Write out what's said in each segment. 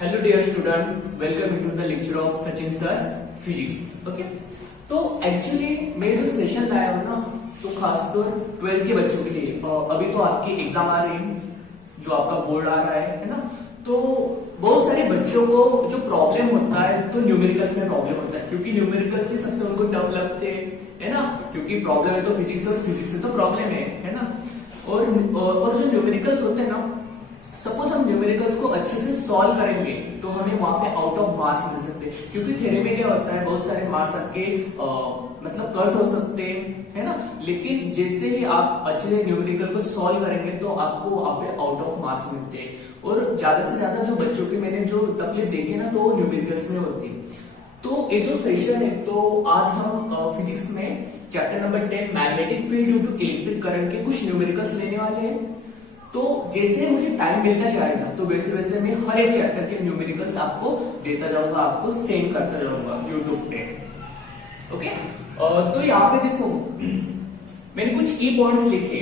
Hello dear student, welcome into the lecture of Sachin sir physics. Okay, तो actually मैं जो session लाया हूँ ना, तो खासतौर 12th के बच्चों के लिए। अभी तो आपकी एग्जाम आ रही है, जो आपका बोर्ड आ रहा है ना। तो बहुत सारे बच्चों को जो प्रॉब्लम होता है, तो न्यूमेरिकल्स में प्रॉब्लम होता है, क्योंकि न्यूमेरिकल्स ही सबसे उनको टफ लगते है ना। क्योंकि प्रॉब्लम है तो फिजिक्स, और फिजिक्स से तो प्रॉब्लम है ना। और जो न्यूमेरिकल्स होते हैं ना, सपोज हम न्यूमेरिकल्स को अच्छे से सॉल्व करेंगे तो हमें वहां पे आउट ऑफ मार्क्स मिल सकते हैं। क्योंकि थ्योरी में क्या होता है, बहुत सारे मार्क्स आपके मतलब कट हो सकते हैं, है ना। लेकिन जैसे ही आप अच्छे से न्यूमेरिकल को सॉल्व करेंगे तो आपको वहां पे आउट ऑफ मार्क्स मिलते हैं। और ज्यादा से ज्यादा जो बच्चों के मैंने जो तकलीफ देखे ना, तो वो न्यूमेरिकल्स में होती है। तो ये जो सेशन है, तो आज हम फिजिक्स में chapter number 10 magnetic field due to electric current के कुछ न्यूमेरिकल्स लेने वाले हैं। तो जैसे मुझे टाइम मिलता जाएगा, तो वैसे वैसे मैं हर एक चैप्टर के न्यूमेरिकल्स आपको देता जाऊंगा, आपको सेंड करता जाऊंगा यूट्यूब पे। ओके, तो यहाँ पे देखो मैंने कुछ की पॉइंट्स लिखे,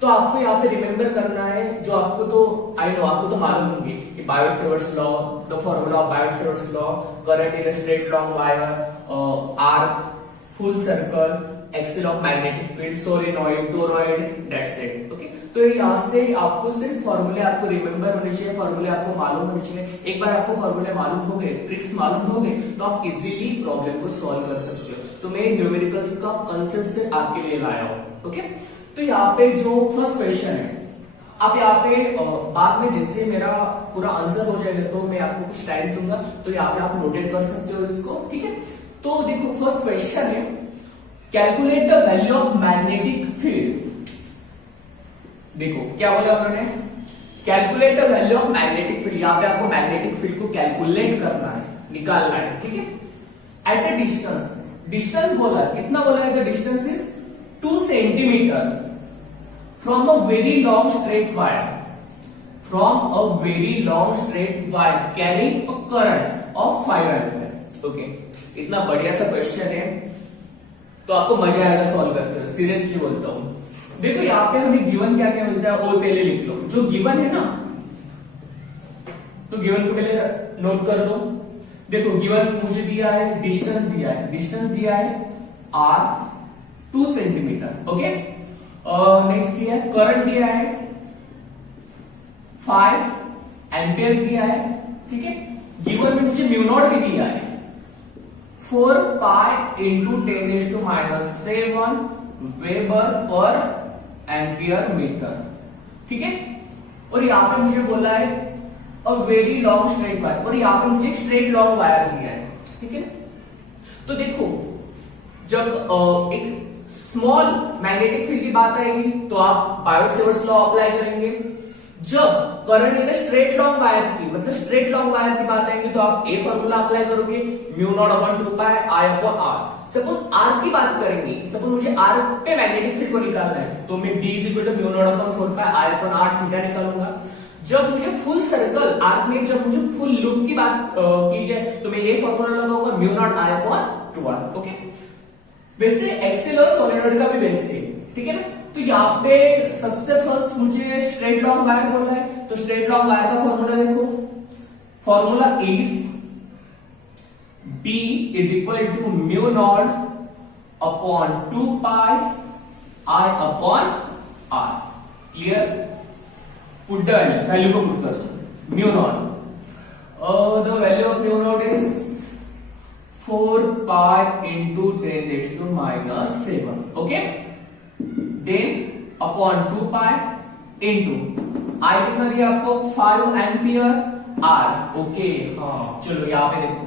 तो आपको यहाँ पे रिमेम्बर करना है। जो आपको तो आई नो, आपको तो मालूम होंगे कि Biot Savart's law, the formula of Biot Savart's law, current in a straight long wire, arc, full circle, axial of magnetic field, solenoid, toroid, that's it. Okay, तो यहाँ से आपको सिर्फ फॉर्मूले आपको रिमेम्बर होने चाहिए, फॉर्मूले आपको मालूम होने चाहिए। एक बार आपको फॉर्मूले मालूम हो गए, ट्रिक्स मालूम हो गए, तो आप इजीली प्रॉब्लम को सॉल्व कर सकते हो। तो मैं न्यूमेरिकल्स का कंसेप्ट से आपके लिए लाया हूँ। ओके, तो यहाँ पे जो फर्स्ट क्वेश्चन है, अब यहाँ पे बाद में जैसे मेरा पूरा आंसर हो जाएगा तो मैं आपको कुछ टाइम दूंगा, तो यहाँ पे आप नोटेट कर सकते हो इसको। ठीक है, तो देखो फर्स्ट क्वेश्चन है, calculate the value of magnetic field. देखो क्या बोला उन्होंने, calculate the value of magnetic field. यहाँ पे आपको मैग्नेटिक फील्ड को कैलकुलेट करना है, निकालना है। ठीक है, एट द डिस्टेंस, डिस्टेंस बोला है, कितना बोला है, the distance is 2 centimetre from a very long straight wire, from a very long straight wire carrying a current of 5 ampere. Okay, इतना बढ़िया सा क्वेश्चन है, तो आपको मजा आएगा सॉल्व करते हुए, सीरियसली बोलता हूं। देखो यहाँ पे हमें गिवन क्या क्या मिलता है, वो पहले लिख लो। जो गिवन है ना, तो गिवन को पहले नोट कर दो। देखो गिवन मुझे दिया है, डिस्टेंस दिया है, डिस्टेंस दिया है r 2 सेंटीमीटर। ओके, नेक्स्ट दिया है करंट दिया है 5 एम्पियर दिया है। ठीक है, गिवन में मुझे म्यू नॉट भी दिया है 4 pi into 10⁻⁷ weber per ampere metre. ठीक है, और यहाँ पे मुझे बोला है a very long straight wire, और यहाँ पे मुझे स्ट्रेट लॉन्ग वायर दिया है। ठीक है, तो देखो जब एक स्मॉल मैग्नेटिक फील्ड की बात आएगी तो आप बायोट-सेवर्ट्स लॉ अप्लाई करेंगे। जब current in straight long wire की, मतलब स्ट्रेट लॉन्ग वायर की बात आएंगे, तो आप ए फॉर्मूला अप्लाई करोगे, mu not upon 2 pi I upon R. Suppose R की बात करेंगे, सपोज मुझे आर पे मैग्नेटिक फील्ड को निकालना है, तो मैं D is equal to mu not upon 4 pi I upon R theta निकालूंगा। जब मुझे फुल सर्कल आर्क में, जब मुझे फुल लूप की बात की जाए, तो मैं ये फॉर्मूला लगाऊंगा, mu not I upon 2r। Okay, वैसे एक्सेल और सोलेनॉइड का भी वैसे, ठीक है ना। तो यहाँ पे सबसे फर्स्ट मुझे स्ट्रेट लॉन्ग वायर बोला है, तो स्ट्रेट लॉन्ग वायर का फॉर्मूला देखो, formula is B is equal to mu not upon 2 pi I upon R। Clear, put the value को पुट कर दो, mu not, the value of mu not is 4 pi into 10⁻⁷। Okay, then upon 2 pi into I कितना दिया आपको 5 ampere are. Okay, हाँ चलो यहाँ पे देखो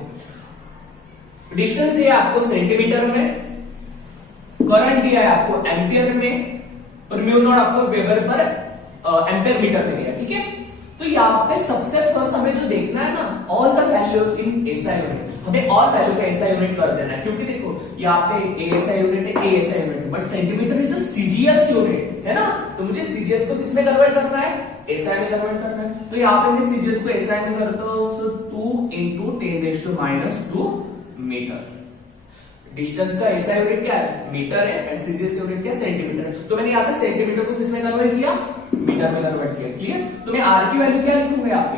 डिस्टेंस दिया आपको सेंटीमीटर में, करंट दिया है आपको एम्पियर में, और म्यू नॉट आपको वेबर पर एम्पियर मीटर में दिया। ठीक है, तो यहाँ पे सबसे फर्स्ट हमें जो देखना है ना, all the value in SI unit, हमें और वैल्यू का एसआई यूनिट कर देना है। क्योंकि देखो यहाँ पे एएसआई यूनिट है, एएसआई यूनिट है, but centimetre is the CGS unit, है ना। तो मुझे सीजीएस को किसमें कन्वर्ट करना है, एसआई में कन्वर्ट करना है। तो यहाँ पे मैं सीजीएस को एसआई में करता हूँ, सो 2 इंटू 10⁻² मीटर। डिस्टेंस का एसआई यूनिट क्या है, मीटर है, एंड सीजीएस यूनिट क्या, सेंटीमीटर है। तो मैंने यहाँ पे सेंटीमीटर को किसमें कन्वर्ट किया, मीटर में कन्वर्ट किया। क्लियर, तो मैं आर की वैल्यू क्या लिखूंगा यहाँ पे,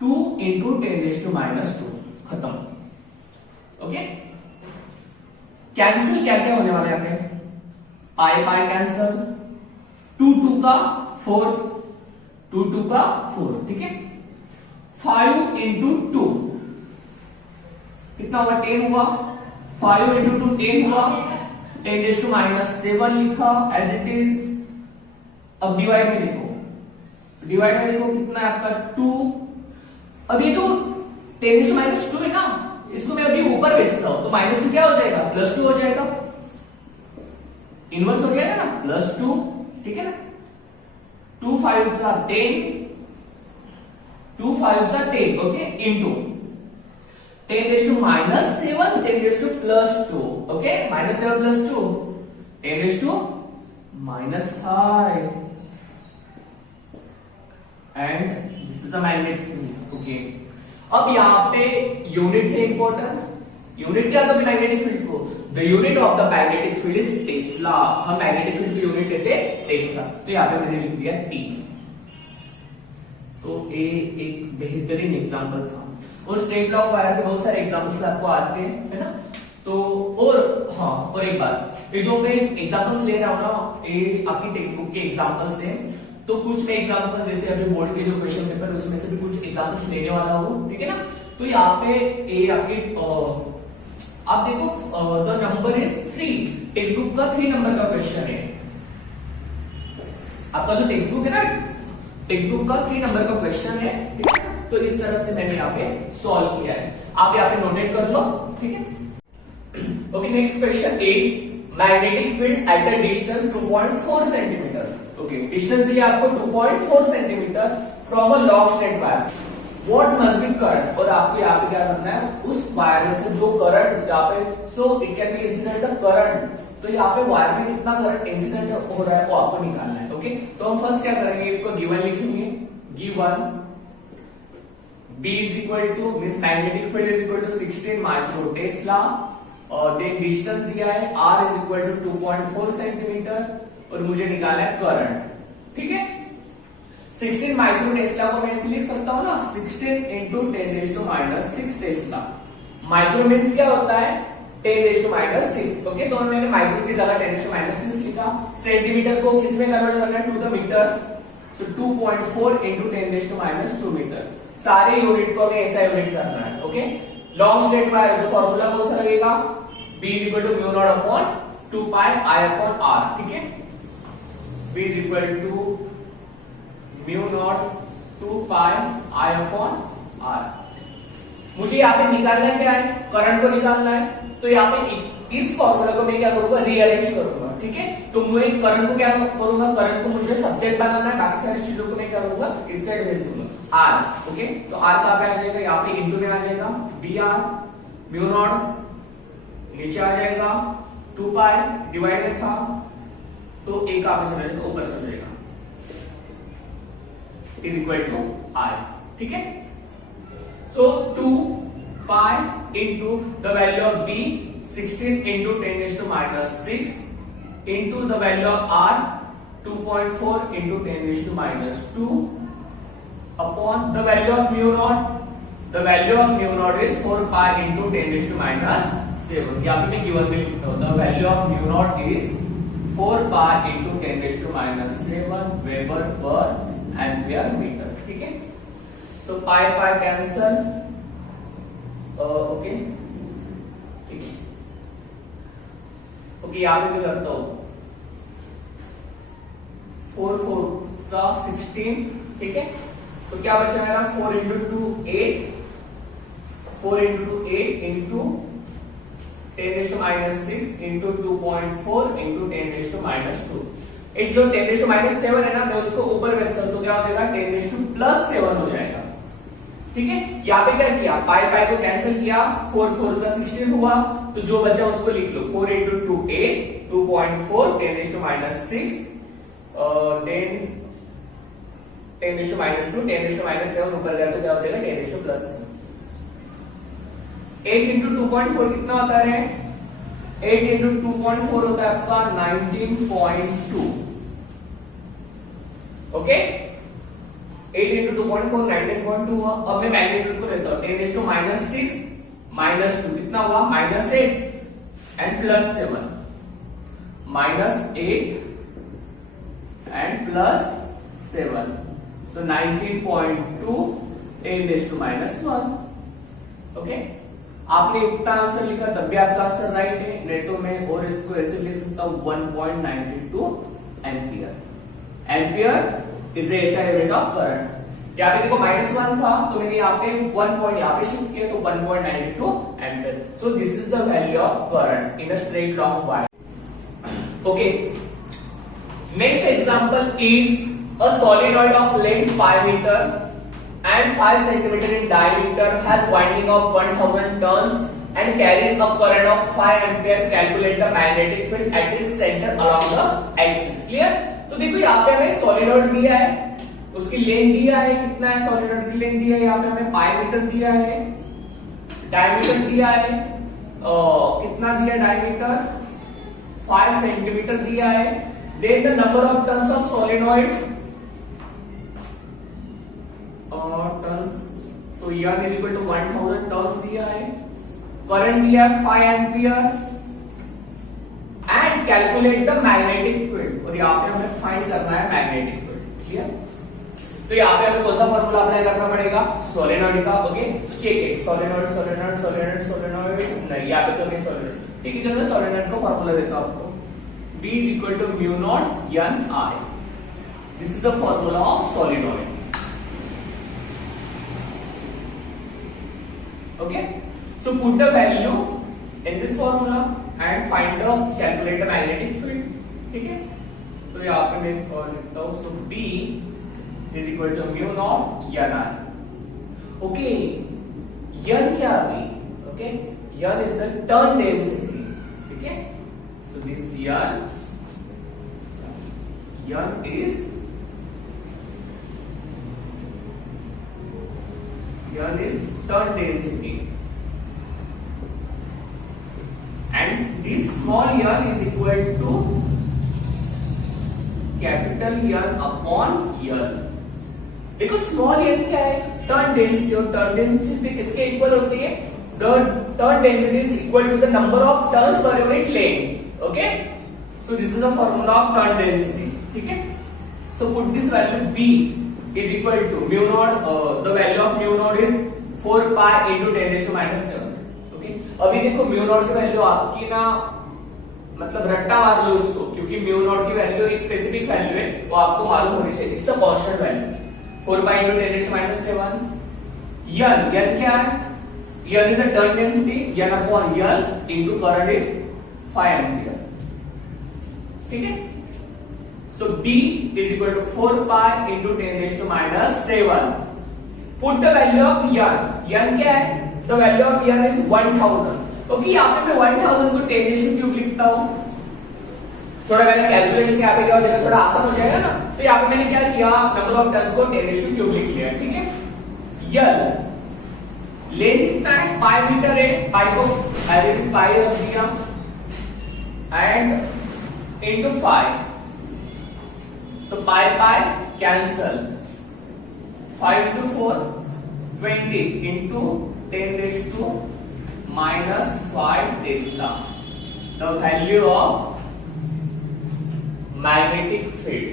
2 इंटू 10⁻², खत्म। ओके, कैंसिल क्या क्या होने वाला है यहाँ पे, पाई पाई कैंसिल, 2 2 का 4, 2 2 का 4, ठीक है। 5 इंटू 2 कितना हुआ, 10 हुआ, 5 इंटू 2 10 हुआ, 10⁻⁷ लिखा एज इट इज। अब डिवाइड में लिखो, डिवाइड में लिखो कितना है आपका 2। अब ये तो 10⁻² है ना, इसको मैं अभी ऊपर भेजता हूं तो -2 क्या हो जाएगा, +2 हो जाएगा, इनवर्स हो जाएगा ना, +2, ठीक है ना। 2 5 जा 10, 2 5 जा 10, okay, into 10⁻⁷, 10⁻+2, okay, -7 + 2, 10⁻⁵, and this is the magnetic field, okay. अब यहां पे यूनिट है इंपॉर्टेंट, यूनिट क्या था मैग्नेटिक फील्ड को, the unit of the magnetic field is Tesla, हम मैग्नेटिक फील्ड की यूनिट लेते हैं टेस्ला, तो यहां पे मैंने लिख दिया टी। तो ये एक बेहतरीन एग्जांपल था, और स्ट्रेट लॉ वायर के बहुत सारे एग्जांपल्स आपको आते हैं, है ना। तो और हाँ, और एक बात, ये जो मैं एग्जांपल्स ले रहा हूं ना, ये आपकी टेक्स्ट बुक के एग्जांपल्स हैं, तो कुछ मैं एग्जांपल जैसे अभी बोर्ड के जो क्वेश्चन पेपर उसमें से भी कुछ एग्जांपल्स लेने वाला हूं, ठीक है ना। तो यहाँ पे ये आपके आप देखो, the number is 3, text book का 3 नंबर का क्वेश्चन है, आपका जो टेक्स्ट बुक है ना, टेक्स्ट बुक का 3 नंबर का क्वेश्चन है, ठीक है। तो इस तरह से मैंने यहाँ पे सॉल्व किया है, आप यहाँ पे नोटेट कर लो, ठीक है। Okay, next question is magnetic field at a distance 2.4 centimetre. Okay, distance दिया आपको 2.4 centimetre from a long straight wire, what must be current, और आपको यहाँ पे क्या करना है, उस वायर में से जो करंट जहाँ पे, so it can be incident current, तो यहाँ पे वायर में कितना करंट इंसिडेंट हो रहा है वो आपको निकालना है। ओके, तो हम फर्स्ट क्या करेंगे, इसको गिवन लिखेंगे, given B is equal to means magnetic field is equal to 16 micro tesla, और देन डिस्टेंस दिया है R is equal to 2.4 centimetre, और मुझे निकालना है करंट, ठीक है। 16 माइक्रो टेस्ला को मैं ऐसे लिख सकता हूं ना, 16 इंटू 10⁻⁶ टेस्ला। माइक्रो मीन्स क्या होता है, 10⁻⁶, ओके। तो मैंने माइक्रो की जगह 10⁻⁶ लिखा, सेंटीमीटर को किस में कन्वर्ट करना है, to the metre, so 2.4 into 10⁻² metre. सारे यूनिट को हमें ऐसा यूनिट करना है, ओके। लॉन्ग स्ट्रेट वायर तो फॉर्मूला कौन सा लगेगा, B is equal to μ0/2 pi I/r, ठीक है। B is equal to μ0/2 pi I/r। मुझे यहाँ पे निकालना क्या है, करंट को निकालना है, तो यहाँ पे इस फॉर्मूला को मैं क्या करूंगा, रीअरेंज करूंगा, ठीक है। तो मैं करंट को क्या करूंगा, करंट को मुझे सब्जेक्ट बनाना है, बाकी सारी चीजों को मैं क्या करूंगा, इस साइड भेज दूंगा, R, ओके। तो R कहां पे आ जाएगा, यहाँ पे इंटू में आ जाएगा, BR μ0 नीचे आ जाएगा, 2 पाई डिवाइडेड था, तो एक कहां पे चला जाएगा, ऊपर चला जाएगा, इज इक्वल टू I, ठीक है। सो 2 pi into the value of B 16 into 10⁻⁶ into the value of R 2.4 into 10⁻² upon the value of μ0, the value of μ0 is 4 pi into 10⁻⁷। यहाँ पे मैं गिवन में लिखता हूँ, the value of μ0 is 4 pi into 10⁻⁷ weber per ampere metre, ठीक है। सो पाई पाई cancel, okay, ठीक है। ओके, यहाँ पे मैं करता हूँ 4 4 16, ठीक है। तो क्या बचा मेरा, 4 into 2 8, 4 into 2 8 into 10⁻⁶ into 2.4 into 10⁻²। एक जो 10⁻⁷ है ना, मैं उसको ऊपर भेजता हूं, तो क्या हो जाएगा, 10⁻+7 हो जाएगा, ठीक है। यहाँ पे क्या किया, पाई पाई को कैंसिल किया, 4 4 16 हुआ, तो जो बचा उसको लिख लो, 4 इंटू 2 8, 2.4 10⁻⁶, 10⁻², 10⁻7 ऊपर गया तो क्या हो जाएगा, 10⁻+7। 8 इंटू 2.4 कितना होता है, 8 इंटू 2.4 होता है आपका 19.2, ओके। 8 इंटू 2.4 19.2 हुआ। अब मैं मैग्नीट्यूड को लेता हूँ 10⁻⁻6 -2 कितना हुआ -8 एंड +7 -8 एंड +7 so 19.2 10⁻⁻1। ओके आपने इतना आंसर लिखा तब भी आपका आंसर राइट है, नहीं तो मैं और इसको ऐसे लिख सकता हूं 1.92 ampere. Ampere is the SI unit of current. यहाँ पे देखो -1 था तो मैंने यहाँ पे 1 पॉइंट यहाँ पे शिफ्ट किया तो 1.92 ampere. So this is the value of current in a straight long wire. Okay next example is a solenoid of length 5 meter and 5 centimeter in diameter has winding of 1000 turns and carries a current of 5 ampere. Calculate the magnetic field at its center along the axis. Clear? तो देखो यहाँ पे हमें solenoid दिया है, उसकी length दिया है, कितना है solenoid की लेंथ दिया है, यहाँ पे हमें 5 मीटर दिया है, डायमीटर दिया है कितना दिया है डायमीटर 5 सेंटीमीटर दिया है। Then the number of turns of solenoid turns तो N is equal to 1000 turns दिया है, करंट दिया है 5 ampere and calculate the magnetic field. और यहाँ पे हमें फाइंड करना है मैग्नेटिक फील्ड। क्लियर? तो यहाँ पे हमें कौन सा फॉर्मूला अप्लाई करना पड़ेगा सोलेनॉइड का। Okay check it solenoid solenoid solenoid solenoid नहीं यहाँ पे तो नहीं सोलेनॉइड। ठीक है चलो मैं सोलेनॉइड का फॉर्मूला देता हूं आपको। B is equal to mu naught N I. This is the formula of solenoid. Okay, so put the value in this formula and find the calculate the magnetic field. ठीक है तो यहाँ पे मैं लिखता हूँ so B is equal to mu naught N I. Okay, N क्या है? Okay, N is the turn density. ठीक है so this N is turn density and this small n is equal to capital N upon N। देखो small n क्या है turn density, और turn density किसके equal होती है turn density is equal to the number of turns per unit length। Okay, so this is the formula of turn density। ठीक है so put this value B is equal to mu naught the value of mu naught is 4 pi into 10⁻⁷। Okay अभी देखो mu naught की value आपकी ना मतलब रट्टा मार लो उसको, क्योंकि mu naught की वैल्यू एक स्पेसिफिक वैल्यू है वो आपको मालूम होनी चाहिए। It's a constant value 4 pi into 10⁻⁷। n क्या है N is a turn density N upon N into current is 5 ampere। ठीक है so B is equal to 4 pi into 10⁻⁷। put the value of N क्या है the value of N is 1000। Okay यहाँ पे मैं 1000 को 10⁻³ लिखता हूँ। थोड़ा मैंने कैलकुलेशन यहाँ पे किया देखा थोड़ा आसान हो जाएगा ना, तो यहाँ पे मैंने क्या किया नंबर ऑफ टर्न्स को 10⁻³ लिख लिया। ठीक है N लेंथ कितना है 5 मीटर है, पाई को एज इट इज पाई रख दिया and into 5 so pi cancel 5 into 4 20 into 10⁻⁻5 Tesla। The value of magnetic field,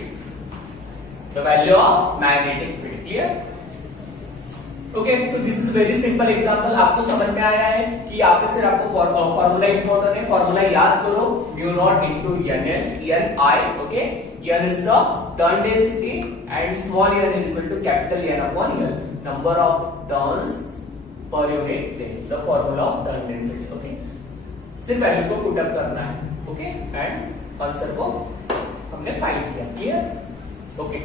the value of magnetic field। clear? Okay so this is very simple example. आपको समझ में आया है कि यहाँ पे सिर्फ आपको फॉर्मूला इंपॉर्टेंट है, फॉर्मूला याद करो mu naught into N I। Okay N is the turn density and small n is equal to capital N upon N, number of turns per unit length, the formula of turn density। Okay सिर्फ value को put up करना है। Okay and answer को हमने find किया। Clear? Okay